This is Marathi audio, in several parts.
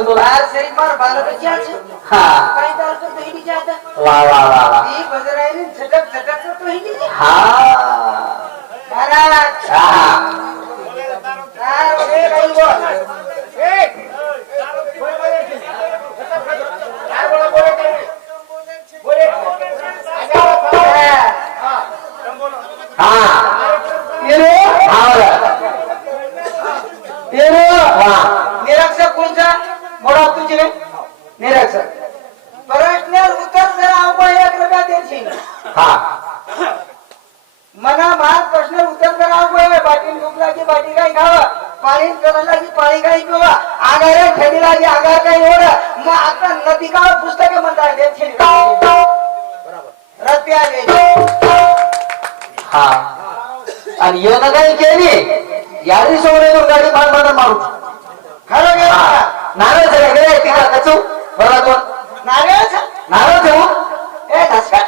चंदोला कच चंदोला बाहेर शरीर मार बालकाची आहे. हा काही दार तर बहिणीची आता. वा वा वा वा ती बजराईने झटक झटक तर बहिणीची. हा महाराज. हा काय रे बाई बोल. हा येरो हावरा येरो वा निरक्षक कोणचा मोडा तुझे निरक्षक प्रश्न उत्तर जर अवघड एक रुपया देशील हा. मना महाग प्रश्न उत्तर जर अवघड बाटी भूक लागी बाटी काय खावा? पाणी करायला की पाणी काही पिवा? आगारे ठेवी लागी आगार काही ओढ मग आता नदी का? पुस्तके म्हणतात देशील रत्या हा. आणि येणं काही केली. यादी सोडून गाडी मार. मार मारू खरं नारळ सगळं गेले तिला कचू. बरं दोन नारळ नारळ ठेवू ए धसका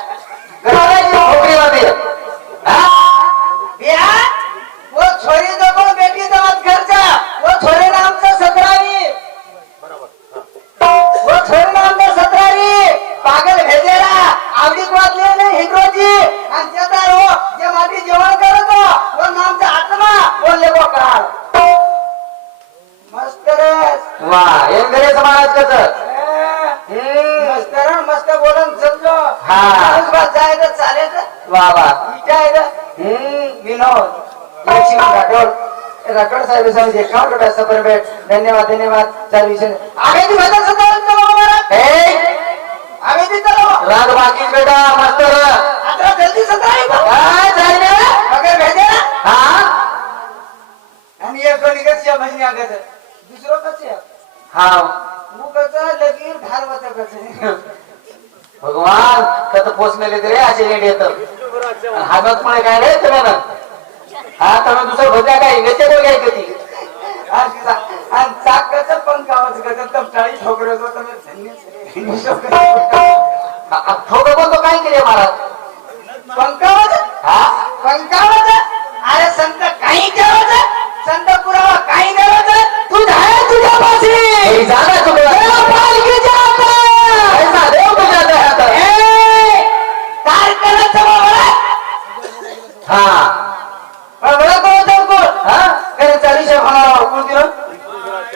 साहेब सांगितले एकावन्न रुपये सफर भेट धन्यवाद धन्यवाद. चार विषय. आम्ही चला आम्ही चला. राग बाकी बेटा मस्त आता जल्दी बा. काय जायला मगर भेटे हा? आणि एक कोणी कशी भजनी आगत. दुसरं कसं हा. वो कसं लगीर होतं कसं भगवान कत पोचलेले तरी असे लेट येत हातात मुळे काय रे तुम्ही ना? हा तुम्ही दुसरं भजा काय? वेचे तो काय कधी? चाकाचं पंखावचं कसं कपटाळी ठोकरं होतं तर धन्य ठोक बोलतो काय केले महाराज? पंखावचं हा? पंचावन्न अरे संत काही करायचं संत पुरावा काही करायचं तू आहे तुझ्या पाशी. देव तुझ्या. काय करायचं बाबा हा बाबा कोण कोण हा करे चालीस म्हणा कोण दिलं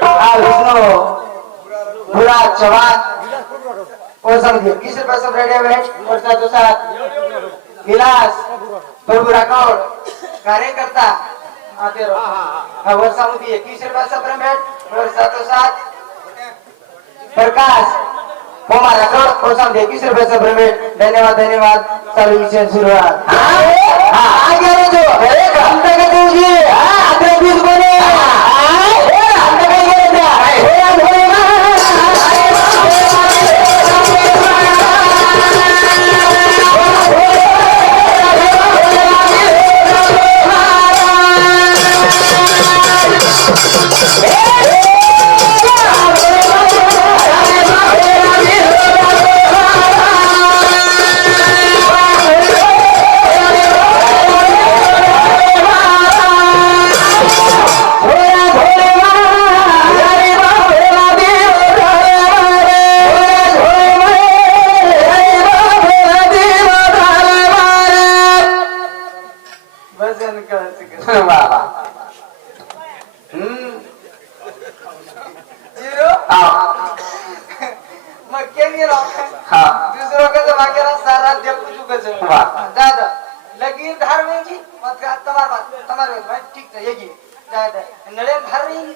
हा विष्णू और किस सब रेडियो में और साथ साथ विलास प्रभु राठौड़ कार्यकर्ता आते रहो। हाँ वर्षा मोदी सब भेंट? और साथ साथ प्रकाश पोमा राठौड़ और समझिए इक्कीस रुपये सब धन्यवाद धन्यवाद। चालू विषय शुरुआत हा? आगे रे जो अरे हम तक देऊजी हा? हा। दुसरं कसं वाक्याला सारा देव चुकायचं वा. दादा लगीर धार वेगी मग का तमार बात तमार वेग भाई ठीक आहे येगी दादा नळेन धार नाही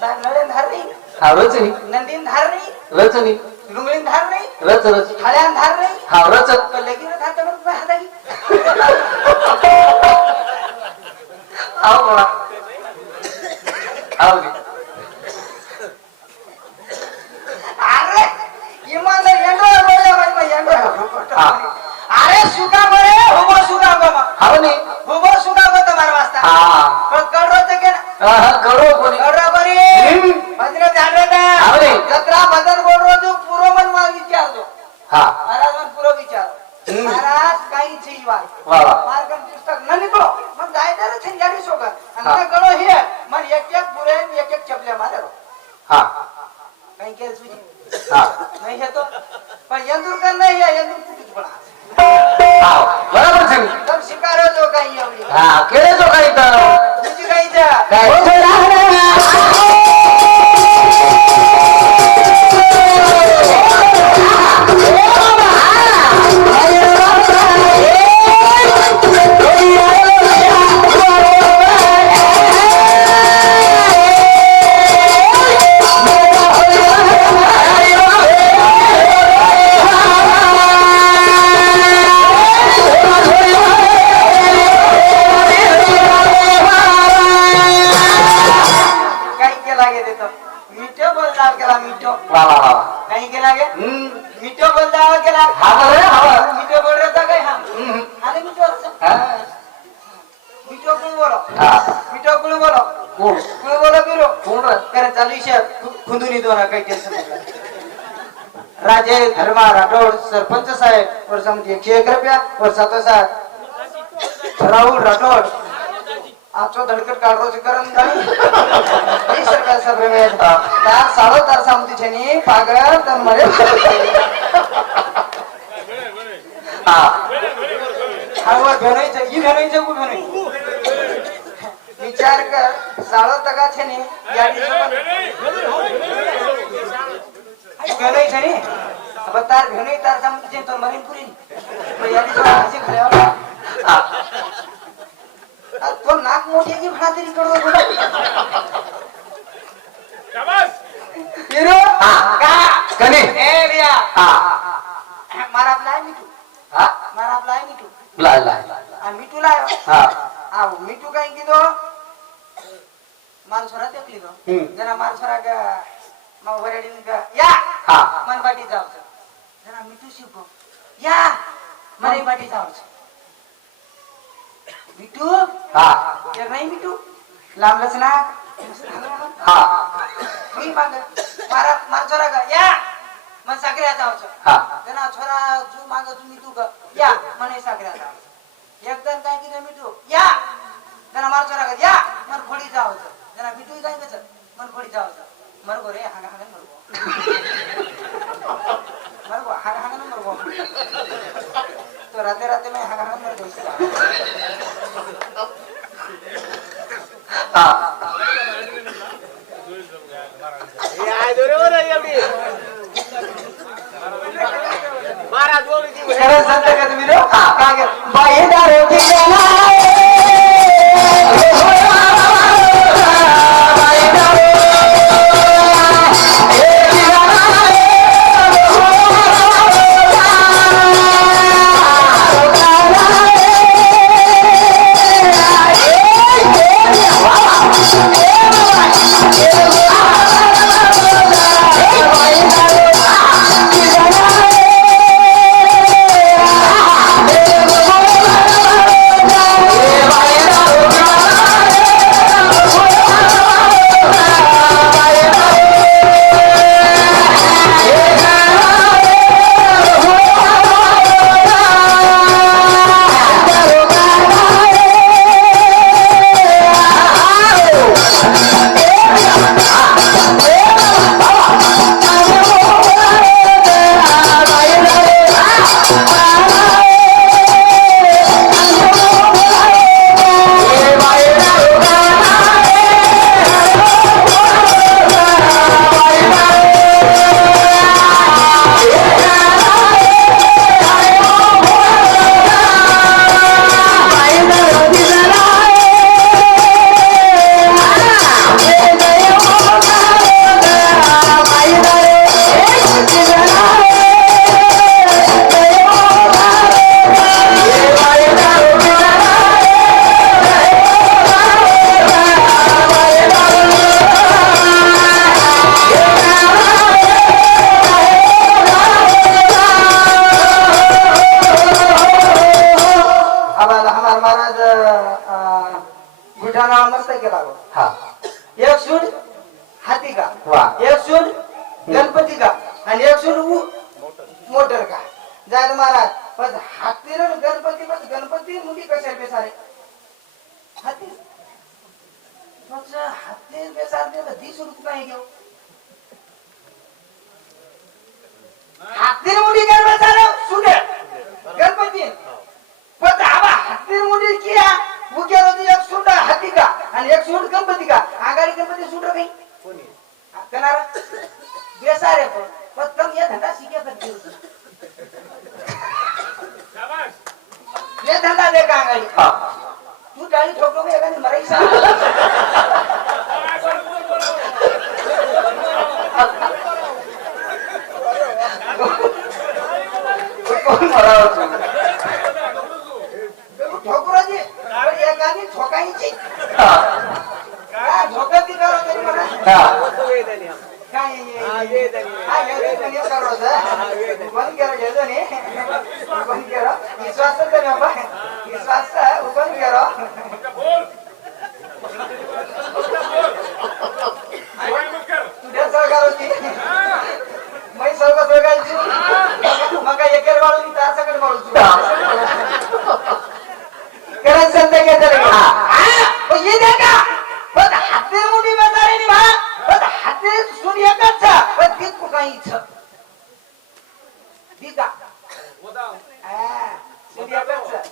साहेब नळेन धार नाही हा रचनी नंदीन धार नाही रचनी लुंगळीन धार नाही रच रच थाळ्यान धार नाही हा रच पण लगीर धार तर मग हातागी बोला आव दे. अरे इमान येंडो बोले भाई मग येंडो हा. अरे सुका बरे हुबो सुका गमा हा राजे धर्मा राठोड सरपंच साहेब वर्षामध्ये एकशे एक रुपया वर्षाचा साहेब राहुल राठोड आजचो धडकट काढरोचे करण झाली वीस रुपया सभेमेत तार साडो तार सामती छेनी पागळ तर मरे हा. घेणायचं ही घेणायचं कु घेणाय विचार कर साडो तगा छेनी या ઘણી ઘણી હવે તાર ઘણી તાર સમજી તો મરી પૂરી યારી તો હાજી ખરેવા તો નાક મોઢેથી ભણાતરી કરો બોલો શાબાશ! હીરો? કા કને એ રિયા. હા. મારા પ્લાય મીઠું. હા? મારા પ્લાય મીઠું. લાય લાય. મારો છોરા તે લીધો જરા મારો છોરા વરેડી યા! हा. मनपाटी जावचं. जरा मिठू तू शिकू या मनपाटी जावचं. मिठू? हा. नाही मिठू. लांबलंच ना. मारा मार छोरा का या. मन साखऱ्या जावचं. त्यांना छोरा जू माग तू मिठू का या. मन साखऱ्या जावचं. एकदम काय केलं मिठू? या. त्यांना मार छोरा का या. मन खोडी जावचं. त्यांना मिठू काय कसं मन खोडी जावचं. मरगो रे हागा हागा मरगो तो राते राते में हगाना मर दोस्ता ये आए दो रे वो नहीं अभी महाराज बोल जी अरे संत कदमी रो का के भाई दार होती है सूट गणपती का? आगाडी गणपती सूट काही? कोणी? करणार बेसार आहे पण पण या धंदा शिके पण ये धंदा दे आगाडी तू टाळी ठोकलो का एकाने मराठी सांग मराठी? ठोकराची एकाने ठोकायची. तेरी मना હા का ये ये हां ये ये ये करो सा बंद करो ये तो नहीं बंद करो विश्वास तो नहीं बाबा विश्वास है वो बंद करो तू डर सर करो जी मैं सर का सर का छी मका एकर वाळू मी तार सकट वाळू छी करन संत के चले हां ओ ये देखा पण हाते मुडी बेजारे नि भा पण हाते सुन एकच छ पण ती को काही छ दिका हा सुन एकच छ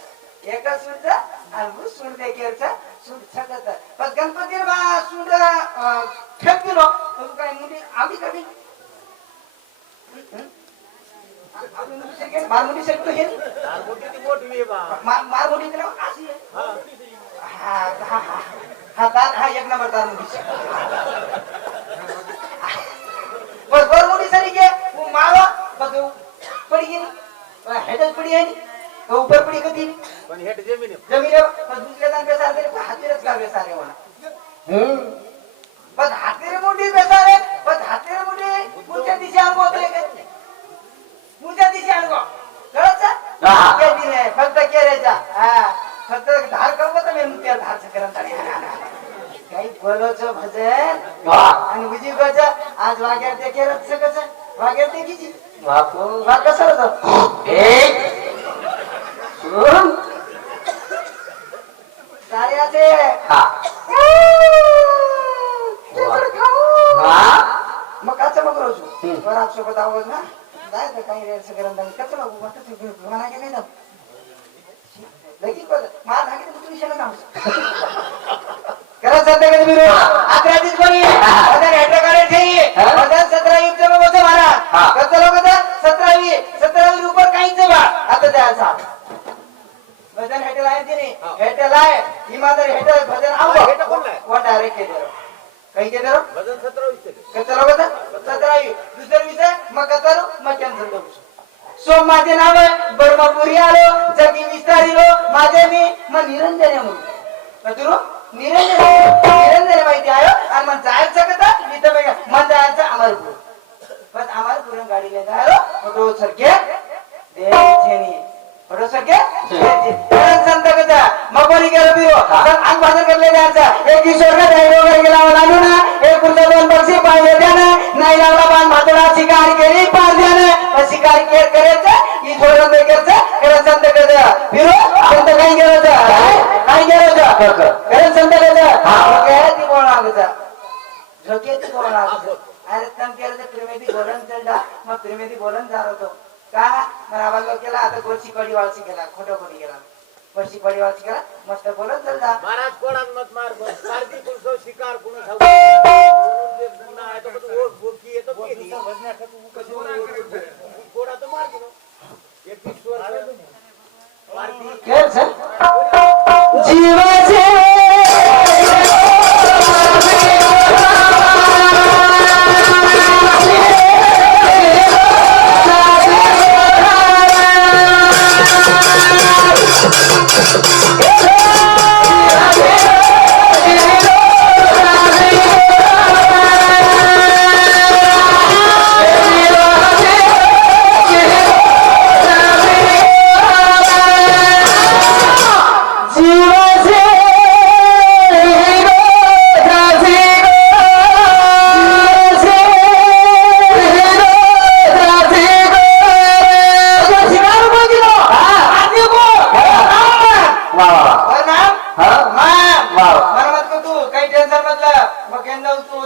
एकच सुन छ आणि मु सुन देखेर छ सुन छकत पण गणपती बा सुन फेक दिलो तो काही मुडी आली कधी मार मोठी सेट हे मार अशी आहे हा हा हा हा तार हा एक. नंबर तार मुडी बस बर मुडी सरी के वो मारो बस पड़ी गई हेडल पड़ी है ऊपर पड़ी जमीन बस दान बेसार का बेसार बस बेसार बस पुढच्या पुढच्या दिशे अनुभव कळत हा. आहे फक्त केरेचा हा. फक्त धार तर मी मुक्या धार करत काही बोलोचं भजन वा आणि उजी गज आज वाग्यात ते केरत सकच वाग्यात ते किती? कसं होतं? हा. मग काचं मग रोजू. वर सोबत आवाज ना. जाय तर काही करत नाही कसं बघू म्हणत म्हणा की नाही ना. लगेच बघ मला सांगितलं अकरा कोणी? सतरा बसो मारा. कसं लोक सतरावी सतरावी रुपये काहीच बा. आता द्यायचा भजन हेटल आहे नाही? हेटल आहे. इमानदारी हेटल भजन आव हेटल कोण डायरेक्ट केलं काही केलं? कसं सतरावी विषय मग कतारू मग कॅन्सल करू सो माझे नाव आहे बर्मापुरी आलो जगी विस्तारिलो. माझे मी मग निरंजन म्हणून. तुरो निरंजन निरंजन माहिती आहे. आणि मग जायचं का तर मी तर मग जायचं अमरपूर. पण अमरपूर गाडी घेता आलो फोटो सरके देवचेनी मग कोणी गेलो बिरो अंग भाजन करले एक ड्रायव्हर वगैरे गेला लागलो ना. एक पुढचा दोन पक्षी पाहिजे त्यानं. नाही लावला बाण भातोडा शिकार केली पार पण शिकार केर करायचं ते करायचं खरं संत संत काही गेलं काय? गेलं खरं संत काय ती बोलणार झोके ती बोलणार अरे तम केलं तर बोलन चढला. मग प्रेमेदी बोलन जात होतो. કા? મારા વાલો કેલા? આ તો ગોરસી પડી વાળસી કેલા ખોટો પડી કેલા ગોરસી પડી વાળસી કેલા? મસ્ત બોલો જલ્દા મહારાજ કોડા મત માર ગો જીવા છે. मग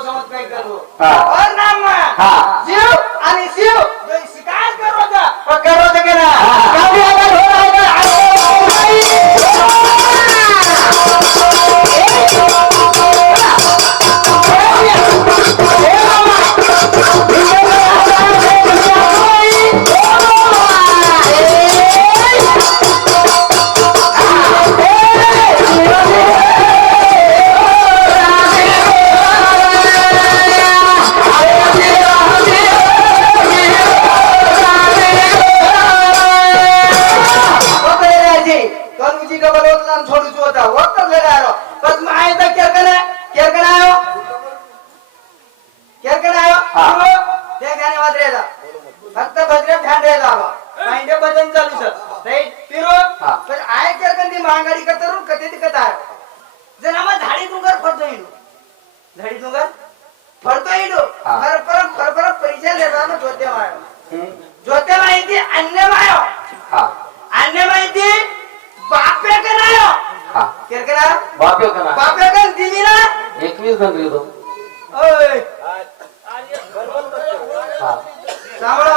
समज काय करू हा. और नाम हा. जीव आणि शिव मग आहे तर केरकण आहे. केरकण आयो केरकण आयो हा. ते गाणे वाजरेला फक्त भद्रे ध्यान द्यायला हवा माइंडे भजन चालू सर. राईट फिरो. पण आहे केरकण ती महागाडी कतरून कधी ती कथा. आहे जर आम्हा झाडी डुंगर फरतो येईल झाडी डुंगर फरतो येईल हा. फरफरक फरफरक परिचय देता ना जोते मायो. जोते माहिती अन्य मायो. हा, अन्य माहिती बापे का नायो हा. केरकेला? बाप येऊ का ना बापे गण दिली ना एकवीस जण दिले तो. ओय. हा. सावळा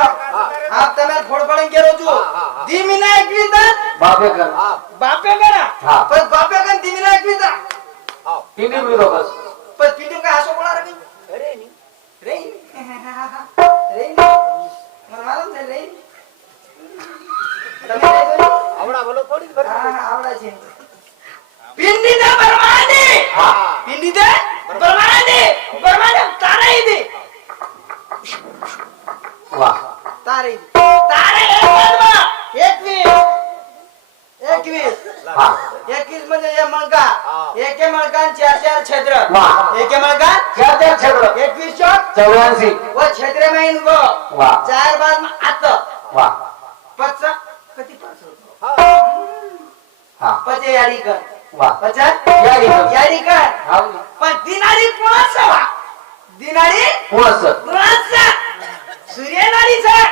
हा तम्यात फोडपडन केलो तू. दिमी ना एकवीस जण बाप येऊ का ना बापे हा. गणा पण बापे गण दिमी ना एकवीस जण तीन दिवस दिलो बस? पण पिंटू काय असं बोलणार मी रे रे मला मालूम नाही रे आवडा बोलो थोडी आवडायचे. పిండి బరమాని పిండిదే బరమాని బరమాని తారా ఇది वा. तारा ఇది तारा एक बलमा एकवीस. एकवीस. हा. एकवीस म्हणजे एक मणका एके मणकान चार चार क्षेत्र वा. एके मणकान चार चार क्षेत्र एकवीस चौक. चौऱ्याऐंशी. व क्षेत्र महिन व. वा. चार बाद आत. वा. पच कती पाच होतो? हा. पचे यारी कर वा पच याडी कर. याडी कर हा पण दिनाडी कोणाचा वा दिनाडी कोणाच कोणाचा सूर्य नाडीचा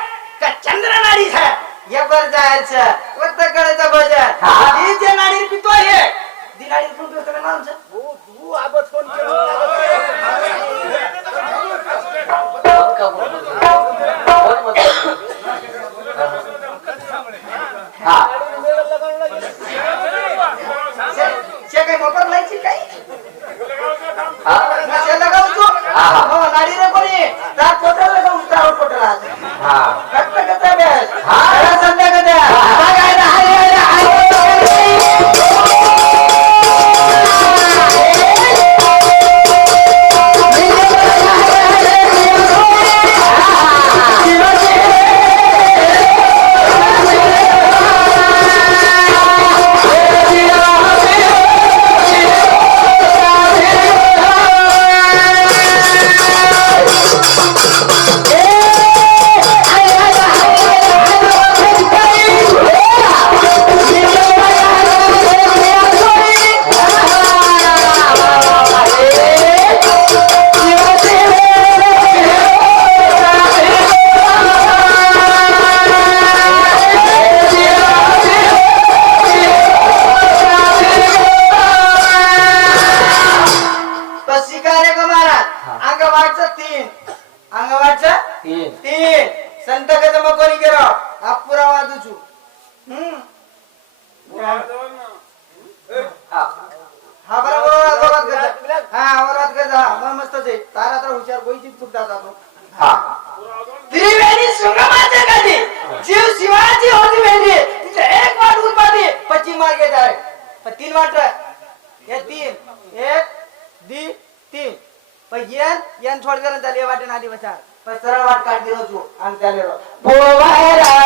का चंद्र नाडीचा ये बर जायचं वत्त करायचं भजन हा. ही जे नाडी पितो हे दिनाडी कोण पितो का नामचं आबत कोण केलं हा शे काही? हा? लगावतो हा, शिवाची होती तिथे एक वाट उत्पादी पश्चिम मार्ग येत आहे. पण तीन वाट हे तीन. एक दी तीन. पण येन येन छोड करून झाली वाटे नादी बसा. पण सरळ वाट काढ दिलो आणि त्याले रो. पोवायला